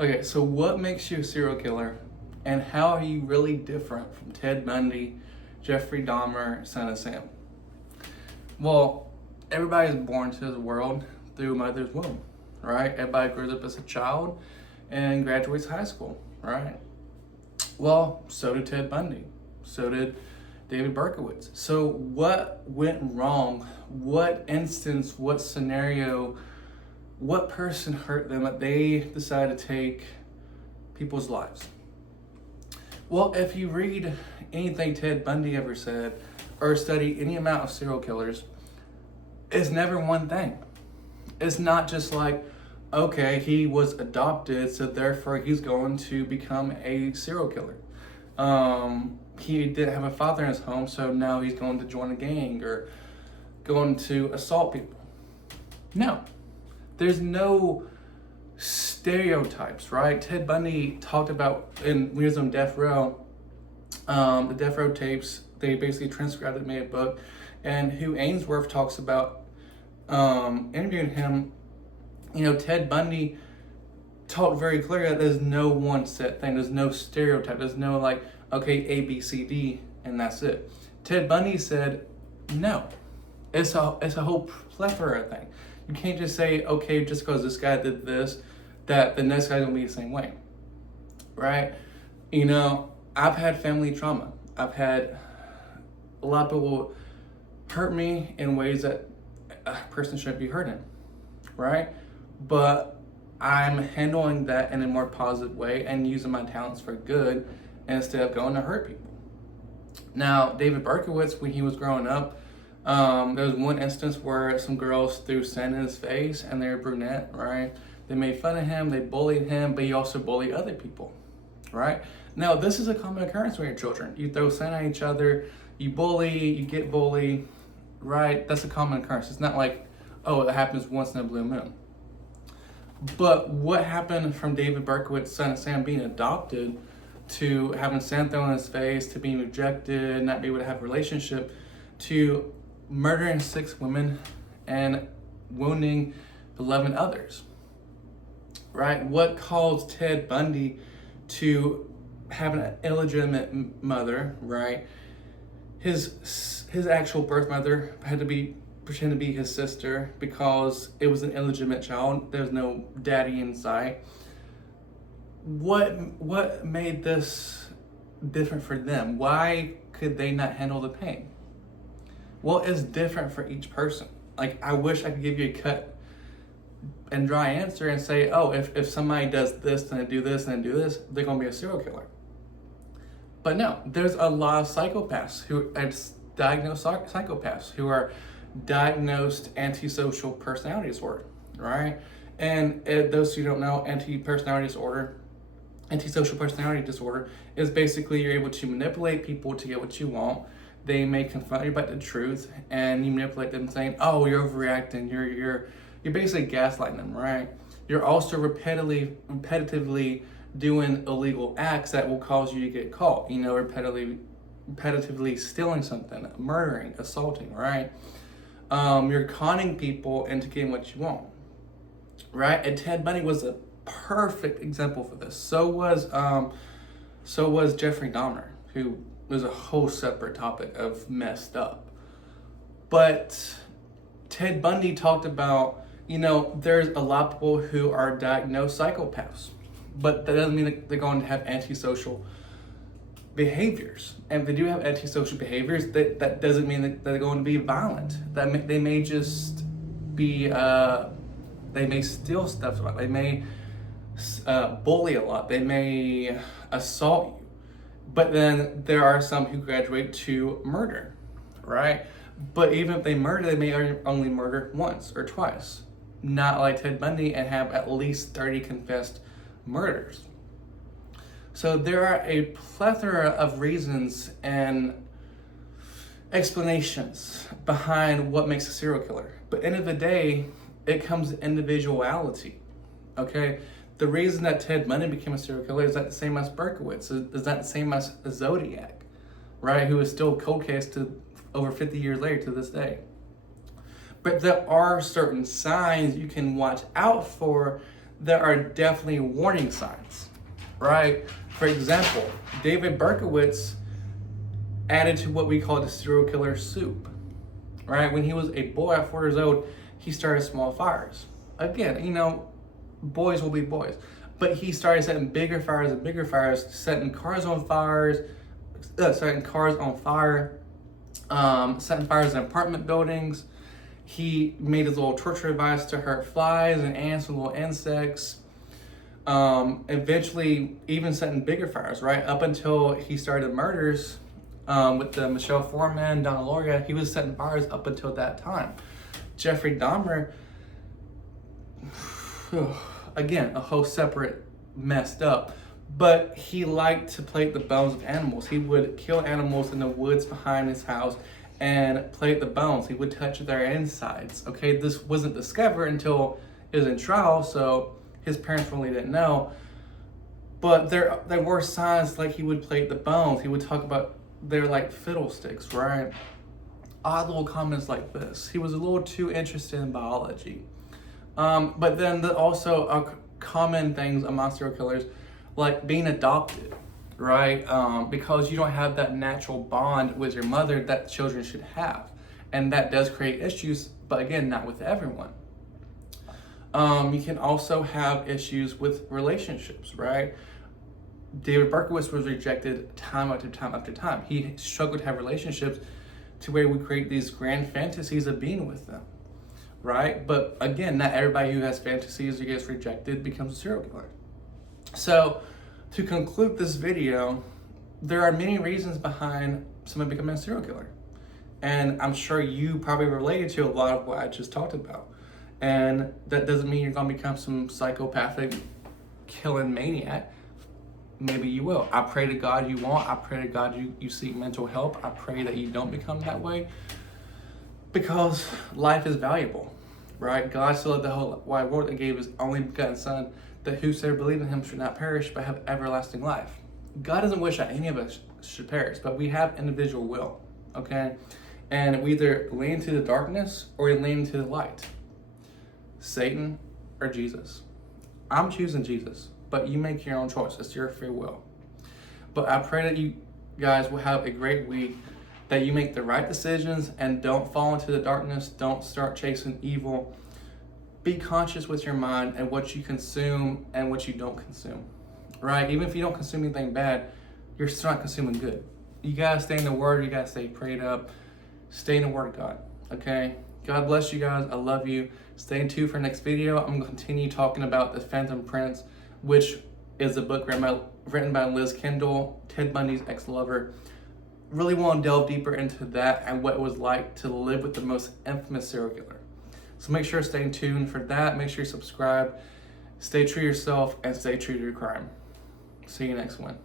Okay, so what makes you a serial killer, and how are you really different from Ted Bundy, Jeffrey Dahmer, Son of Sam? Well, everybody is born to this world through a mother's womb, right? Everybody grows up as a child and graduates high school, right? Well, so did Ted Bundy. So did David Berkowitz. So what went wrong? What instance, what scenario, what person hurt them that they decided to take people's lives? Well, if you read anything Ted Bundy ever said or study any amount of serial killers, it's never one thing. It's not just like, okay, he was adopted, so therefore he's going to become a serial killer. He didn't have a father in his home, so now he's going to join a gang or going to assault people. No, there's no stereotypes, right? Ted Bundy talked about when he was on death row, the death row tapes. They basically transcribed it, made a book, and who Ainsworth talks about interviewing him. You know, Ted Bundy talked very clearly that there's no one set thing. There's no stereotype. There's no like, okay, A, B, C, D, and that's it. Ted Bundy said, no, it's a whole plethora thing. You can't just say, okay, just because this guy did this, that the next guy's gonna be the same way, right? You know, I've had family trauma. I've had a lot of people hurt me in ways that a person shouldn't be hurt in, right? But I'm handling that in a more positive way and using my talents for good instead of going to hurt people. Now, David Berkowitz, when he was growing up, there was one instance where some girls threw sand in his face and they were brunette, right? They made fun of him, they bullied him, but he also bullied other people, right? Now, this is a common occurrence with your children. You throw sand at each other, you bully, you get bullied, right? That's a common occurrence. It's not like, oh, it happens once in a blue moon. But what happened from David Berkowitz, Son of Sam, being adopted to having sand thrown in his face, to being rejected, not be able to have a relationship, to murdering 6 women and wounding 11 others, right? What caused Ted Bundy to have an illegitimate mother, right? His actual birth mother had to pretend to be his sister because it was an illegitimate child. There was no daddy in sight. What made this different for them? Why could they not handle the pain? Well, it's different for each person. Like, I wish I could give you a cut and dry answer and say, oh, if somebody does this, then do this, then do this, they're gonna be a serial killer. But no, there's a lot of psychopaths who are diagnosed psychopaths who are diagnosed antisocial personality disorder, right? And those who don't know, antisocial personality disorder is basically you're able to manipulate people to get what you want. They may confront you about the truth, and you manipulate them, saying, "Oh, you're overreacting. You're basically gaslighting them, right? You're also repetitively doing illegal acts that will cause you to get caught. You know, repetitively stealing something, murdering, assaulting, right? You're conning people into getting what you want, right? And Ted Bundy was a perfect example for this. So was Jeffrey Dahmer, who was a whole separate topic of messed up. But Ted Bundy talked about, you know, there's a lot of people who are diagnosed psychopaths, but that doesn't mean that they're going to have antisocial behaviors. And if they do have antisocial behaviors, that doesn't mean that they're going to be violent. They may just be, they may steal stuff a lot. They may bully a lot. They may assault you. But then there are some who graduate to murder, right? But even if they murder, they may only murder once or twice. Not like Ted Bundy and have at least 30 confessed murders. So there are a plethora of reasons and explanations behind what makes a serial killer. But end of the day, it comes to individuality, okay? The reason that Ted Bundy became a serial killer is that the same as Berkowitz, is that the same as Zodiac, right? Who is still cold case to over 50 years later to this day. But there are certain signs you can watch out for there are definitely warning signs, right? For example, David Berkowitz added to what we call the serial killer soup, right? When he was a boy at 4 years old, he started small fires. Again, boys will be boys. But he started setting bigger fires and bigger fires, setting cars on fire, setting fires in apartment buildings. He made his little torture device to hurt flies and ants and little insects. Eventually, even setting bigger fires, right? Up until he started murders with the Michelle Foreman, Donna Loria, he was setting fires up until that time. Jeffrey Dahmer, again, a whole separate messed up, but he liked to plate the bones of animals. He would kill animals in the woods behind his house and plate the bones. He would touch their insides. Okay, this wasn't discovered until it was in trial, so his parents really didn't know. But there were signs like he would plate the bones. He would talk about they're like fiddlesticks, right? Odd little comments like this. He was a little too interested in biology. But then also common things among serial killers, like being adopted, right? Because you don't have that natural bond with your mother that children should have. And that does create issues, but again, not with everyone. You can also have issues with relationships, right? David Berkowitz was rejected time after time after time. He struggled to have relationships to where we create these grand fantasies of being with them, right? But again, not everybody who has fantasies or gets rejected becomes a serial killer. So to conclude this video, there are many reasons behind someone becoming a serial killer. And I'm sure you probably related to a lot of what I just talked about. And that doesn't mean you're gonna become some psychopathic killing maniac. Maybe you will. I pray to God you won't. I pray to God you seek mental help. I pray that you don't become that way, because life is valuable, right? God so loved the whole wide world and gave his only begotten Son, that whosoever believes in him should not perish but have everlasting life. God doesn't wish that any of us should perish, but we have individual will, okay? And we either lean to the darkness or we lean to the light. Satan or Jesus. I'm choosing Jesus, but you make your own choice. It's your free will. But I pray that you guys will have a great week, that you make the right decisions and don't fall into the darkness. Don't start chasing evil. Be conscious with your mind and what you consume and what you don't consume, right? Even if you don't consume anything bad, you're still not consuming good. You gotta stay in the Word. You gotta stay prayed up. Stay in the Word of God, okay? God bless you guys. I love you. Stay tuned for next video. I'm gonna continue talking about The Phantom Prince, which is a book written by Liz Kendall, Ted Bundy's ex-lover. Really want to delve deeper into that and what it was like to live with the most infamous serial killer. So make sure to stay tuned for that. Make sure you subscribe. Stay true to yourself and stay true to your crime. See you next one.